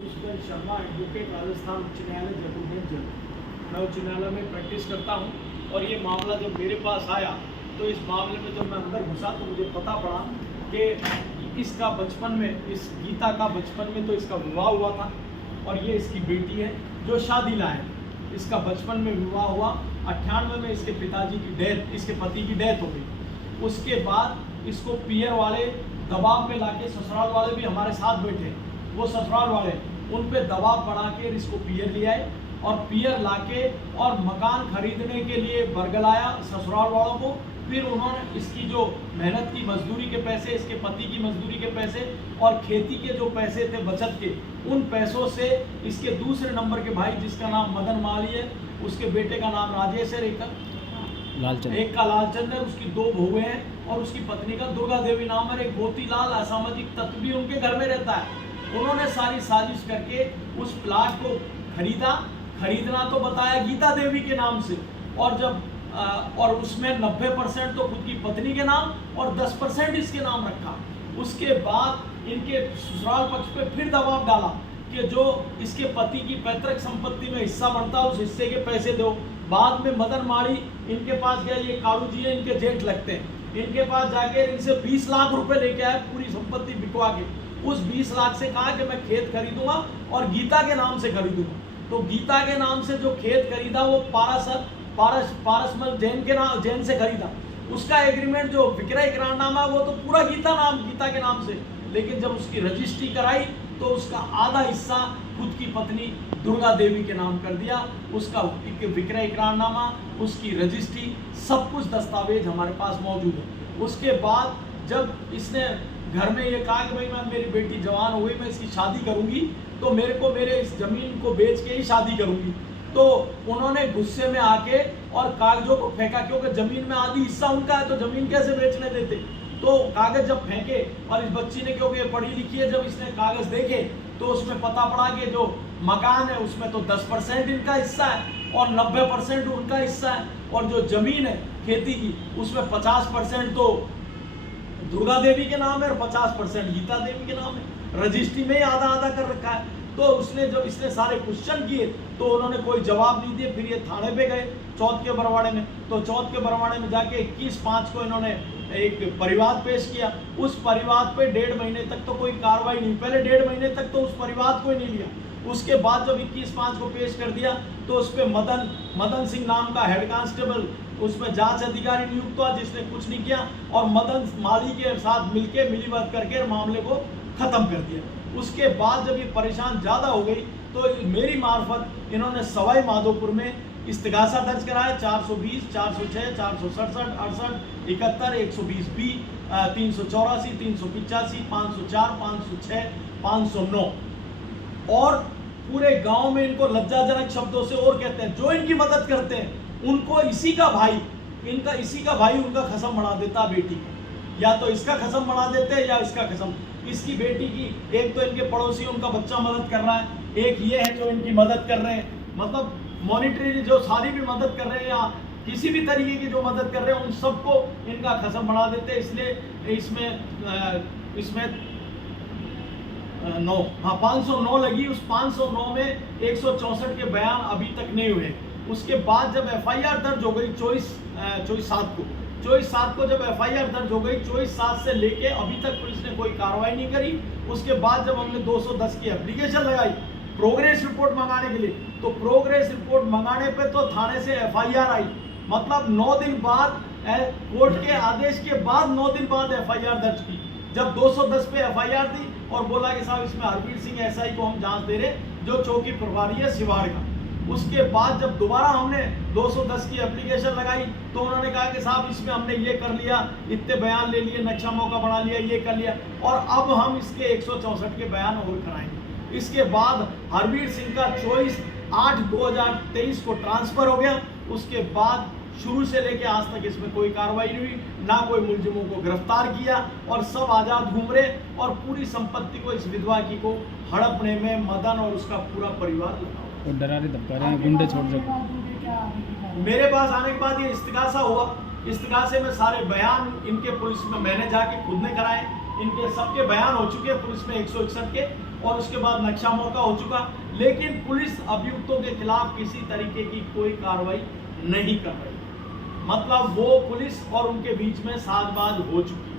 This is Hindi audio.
पुष्कर शर्मा एडवोकेट, राजस्थान उच्च न्यायालय जयपुर जयपुर। मैं उच्च न्यायालय में प्रैक्टिस करता हूं और ये मामला जब मेरे पास आया तो इस मामले में जब मैं अंदर घुसा तो मुझे पता पड़ा कि इसका बचपन में, इस गीता का बचपन में तो इसका विवाह हुआ था और ये इसकी बेटी है जो शादीला है। इसका बचपन में विवाह हुआ, 98 में इसके पिताजी की डेथ, इसके पति की डेथ हो गई। उसके बाद इसको पियर वाले दबाव में लाके, ससुराल वाले भी हमारे साथ बैठे, वो ससुराल वाले उन पे दबाव बना के इसको पियर ले आए और पियर लाके और मकान खरीदने के लिए बरगलाया ससुराल वालों को। फिर उन्होंने इसकी जो मेहनत की मजदूरी के पैसे, इसके पति की मजदूरी के पैसे और खेती के जो पैसे थे बचत के, उन पैसों से इसके दूसरे नंबर के भाई जिसका नाम मदन माली है, उसके बेटे का नाम राजेश है, एक का लालचंद है, उसकी 2 बहुएं हैं और उसकी पत्नी का दुर्गा देवी नाम है। एक मोतीलाल असामाजिक तत्व भी उनके घर में रहता है। उन्होंने सारी साजिश करके उस प्लाट को खरीदना तो बताया गीता देवी के नाम से, और जब और उसमें 90% तो खुद की पत्नी के नाम और 10% इसके नाम रखा। उसके बाद इनके ससुराल पक्ष पे फिर दबाव डाला कि जो इसके पति की पैतृक संपत्ति में हिस्सा बनता है उस हिस्से के पैसे दो। बाद में मदन माड़ी इनके पास गया, ये कालू जी है, इनके जेठ लगते हैं, इनके पास जाके इनसे 20 लाख रुपए लेके आए पूरी संपत्ति बिकवा के। उस 20 लाख से कहा कि मैं खेत खरीदूंगा और गीता के नाम से खरीदूंगा। तो गीता के नाम से जो खेत खरीदा वो पारसमल जैन से खरीदा। उसका एग्रीमेंट जो विक्रय करारनामा वो तो पूरा गीता के नाम से, लेकिन जब उसकी रजिस्ट्री कराई तो उसका आधा हिस्सा खुद की पत्नी दुर्गा देवी के नाम कर दिया। उसका विक्रय करारनामा, उसकी रजिस्ट्री, सब कुछ दस्तावेज हमारे पास मौजूद है। उसके बाद जब इसने घर में ये कहा कि भाई मैं, मेरी बेटी जवान हो गई, मैं इसकी शादी करूंगी तो मेरे को मेरे इस जमीन को बेच के ही शादी करूंगी, तो उन्होंने गुस्से में आके और कागजों को फेंका, क्योंकि जमीन में आधी हिस्सा उनका है तो जमीन कैसे बेचने देते। तो कागज जब फेंके और इस बच्ची ने, क्योंकि ये पढ़ी लिखी है, जब इसने कागज देखे तो उसमें पता पड़ा कि जो मकान है उसमें तो 10% इनका हिस्सा है और 90% उनका हिस्सा है, और जो जमीन है खेती की उसमें 50% तो दुर्गा देवी के नाम है और 50% गीता देवी के नाम है। रजिस्ट्री में ही आधा आधा कर रखा है। तो उसने जब इसने सारे क्वेश्चन किए तो उन्होंने कोई जवाब नहीं दिए। फिर ये थाने पे गए चौथ के बरवाड़े में, तो चौथ के बरवाड़े में जाके 21/5 को इन्होंने एक परिवाद पेश किया। उस परिवाद पे 1.5 महीने तक तो कोई कार्रवाई नहीं, पहले 1.5 महीने तक तो उस परिवाद को ही नहीं लिया। उसके बाद जब 21/5 को पेश कर दिया तो उस पर मदन सिंह नाम का हेड कांस्टेबल उसमें जांच अधिकारी नियुक्त हुआ, जिसने कुछ नहीं किया और मदन माली के साथ मिलके मिलीभगत करके मामले को खत्म कर दिया। उसके बाद जब ये परेशान ज़्यादा हो गई तो मेरी मार्फत इन्होंने सवाई माधोपुर में इस्तिगासा दर्ज कराया। 420, 406, 467, 68, 71, 120B, 384, 385, 504, 506, 509 और पूरे गांव में इनको लज्जाजनक शब्दों से और कहते हैं। जो इनकी मदद करते हैं उनको इसी का भाई उनका खसम बना देता बेटी का, या तो इसका खसम बना देते हैं या इसका खसम। इसकी बेटी की, एक तो इनके पड़ोसी उनका बच्चा मदद कर रहा है, एक ये है जो इनकी मदद कर रहे हैं, मतलब मॉनिटरी जो सारी भी मदद कर रहे हैं या किसी भी तरीके की जो मदद कर रहे हैं उन सबको इनका खसम बना देते हैं। इसलिए इसमें 509 लगी। उस 509 में 164 के बयान अभी तक नहीं हुए। उसके बाद जब FIR दर्ज हो गई 24/7 को जब FIR दर्ज हो गई, 24/7 से लेके अभी तक पुलिस ने कोई कार्रवाई नहीं करी। उसके बाद जब हमने 210 की एप्लीकेशन लगाई प्रोग्रेस रिपोर्ट मंगाने के लिए, तो प्रोग्रेस रिपोर्ट मंगाने पे तो थाने से FIR आई, मतलब 9 दिन बाद, कोर्ट के आदेश के बाद 9 दिन बाद FIR दर्ज की। जब 210 पे FIR दी और बोला कि साहब इसमें हरबीर सिंह SI को हम जांच दे रहे, जो चौकी प्रभारी है सिवाड़ का। उसके बाद जब दोबारा हमने 210 की एप्लीकेशन लगाई तो उन्होंने कहा कि साहब इसमें हमने ये कर लिया, इतने बयान ले लिए, नक्शा मौका बना लिया, ये कर लिया, और अब हम इसके 164 के बयान और कराएंगे। इसके बाद हरबीर सिंह का 24/8/2023 को ट्रांसफर हो गया। उसके बाद शुरू से लेके आज तक इसमें कोई कार्रवाई नहीं हुई, ना कोई मुलजिमों को गिरफ्तार किया, और सब आजाद घूम रहे और पूरी संपत्ति को इस विधवा की को हड़पने में मदन और उसका पूरा परिवार लगा। और डरा रहे धमका रहे हैं, गुंडे छोड़ दो। मेरे पास आने के बाद ये इस्तिगासा हुआ। इस्तिगासे में सारे बयान इनके पुलिस में मैंने जाके खुद ने कराए। इनके सबके बयान हो चुके हैं पुलिस में 161 के, और उसके बाद नक्शा मौका हो चुका, लेकिन पुलिस अभियुक्तों के खिलाफ किसी तरीके की कोई कार्रवाई नहीं कर रही। मतलब वो पुलिस और उनके बीच में साजबाज हो चुकी है।